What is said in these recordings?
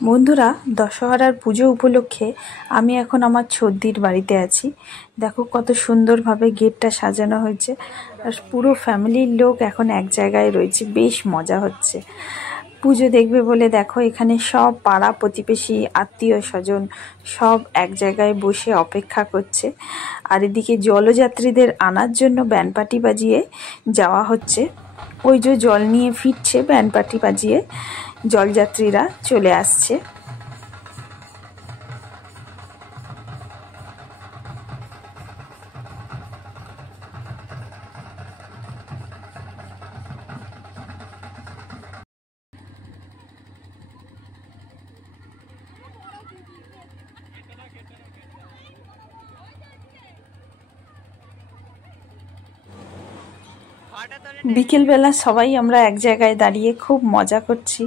বন্ধুরা, দশহরার পুজো উপলক্ষে আমি এখন আমার ছদ্দির বাড়িতে আছি। দেখো কত সুন্দরভাবে গেটটা সাজানো হয়েছে, আর পুরো ফ্যামিলির লোক এখন এক জায়গায় রয়েছে, বেশ মজা হচ্ছে। পুজো দেখবে বলে দেখো এখানে সব পাড়া প্রতিবেশী আত্মীয় স্বজন সব এক জায়গায় বসে অপেক্ষা করছে। আর এদিকে জলযাত্রীদের আনার জন্য ব্যান্ডপাটি বাজিয়ে যাওয়া হচ্ছে। ওই যে জল নিয়ে ফিরছে ব্যান্ডপাটি বাজিয়ে, জলযাত্রীরা চলে আসছে। বিকেলবেলা সবাই আমরা এক জায়গায় দাঁড়িয়ে খুব মজা করছি।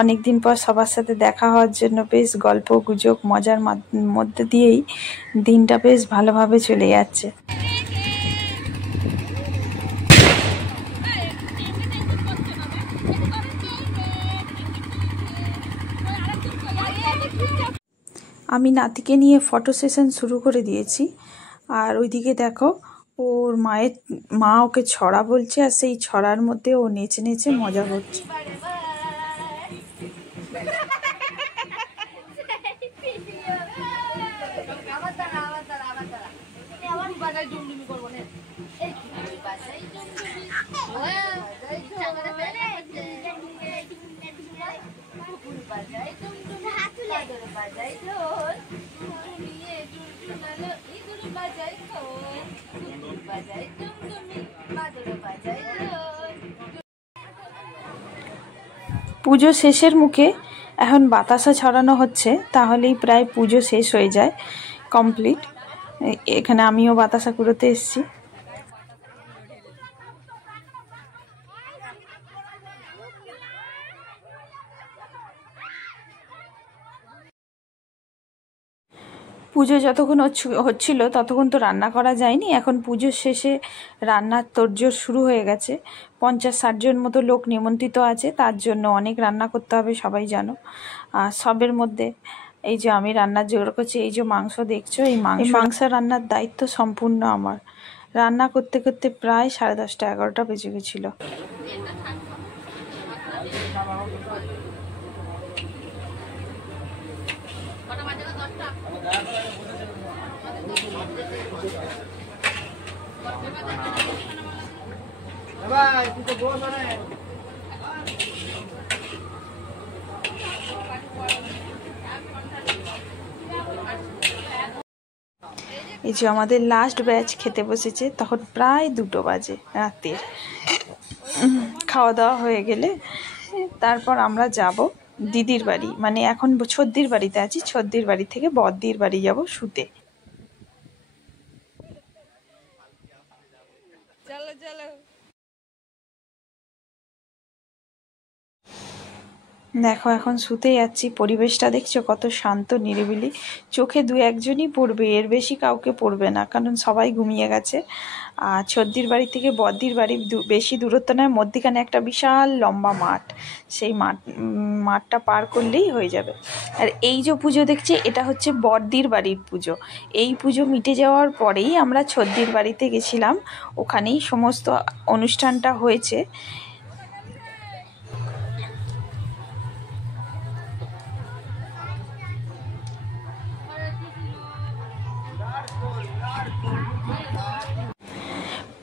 অনেক দিন পর সবার সাথে দেখা হওয়ার জন্য বেশ গল্প গুজব মজার মধ্যে দিয়েই দিনটা বেশ ভালোভাবে চলে যাচ্ছে। আমি নাতিকে নিয়ে ফটো সেশন শুরু করে দিয়েছি। আর ওইদিকে দেখো ওর মা ওকে ছড়া বলছে, আর সেই ছড়ার মধ্যে ও নেচে নেচে মজা করছে। পুজো শেষের মুখে এখন বাতাসা ছড়ানো হচ্ছে, তাহলেই প্রায় পুজো শেষ হয়ে যায়, কমপ্লিট। এখানে আমিও বাতাসা কুড়োতে এসেছি। পুজো যতক্ষণ হচ্ছিল ততক্ষণ তো রান্না করা যায়নি। এখন পুজোর শেষে রান্নার তোড়জোড় শুরু হয়ে গেছে। 50-60 জন মতো লোক নিমন্ত্রিত আছে, তার জন্য অনেক রান্না করতে হবে, সবাই জানো। আর সবের মধ্যে এই যে আমি রান্নার জোগাড় করছি, এই যে মাংস দেখছো, এই মাংস রান্নার দায়িত্ব সম্পূর্ণ আমার। রান্না করতে করতে প্রায় 10:30-11টা বেজে গেছিলো। এই যে আমাদের লাস্ট ব্যাচ খেতে বসেছে, তখন প্রায় 2টো বাজে রাতের। খাওয়া দাওয়া হয়ে গেলে তারপর আমরা যাব দিদির বাড়ি, মানে এখন ছদ্দির বাড়িতে আছি। ছদ্দির বাড়ি থেকে বড়দির বাড়ি যাব শুতে। চলো চলো। দেখো এখন শুতে যাচ্ছি, পরিবেশটা দেখছো কত শান্ত নিরিবিলি। চোখে 2-1জনই পড়বে, এর বেশি কাউকে পড়বে না, কারণ সবাই ঘুমিয়ে গেছে। আর ছদ্দির বাড়ি থেকে বড়দির বাড়ি বেশি দূরত্ব নয়, মধ্যিখানে একটা বিশাল লম্বা মাঠ, সেই মাঠটা পার করলেই হয়ে যাবে। আর এই যে পুজো দেখছি, এটা হচ্ছে বড়দির বাড়ির পুজো। এই পুজো মিটে যাওয়ার পরেই আমরা ছদ্দির বাড়িতে গেছিলাম, ওখানেই সমস্ত অনুষ্ঠানটা হয়েছে।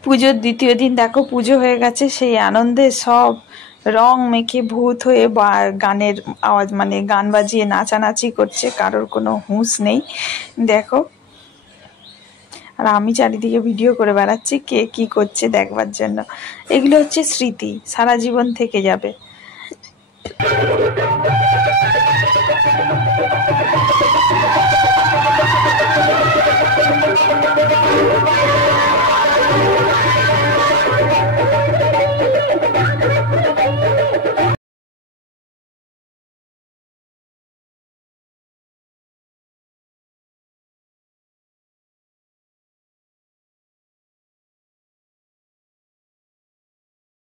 পুজোর দ্বিতীয় দিন দেখো পুজো হয়ে গেছে, সেই আনন্দে সব রং মেখে ভূত হয়ে বা গানের আওয়াজ, মানে গান বাজিয়ে নাচানাচি করছে, কারোর কোনো হুঁশ নেই। দেখো, আর আমি চারিদিকে ভিডিও করে বেড়াচ্ছি কে কি করছে দেখবার জন্য। এগুলো হচ্ছে স্মৃতি, সারা জীবন থেকে যাবে।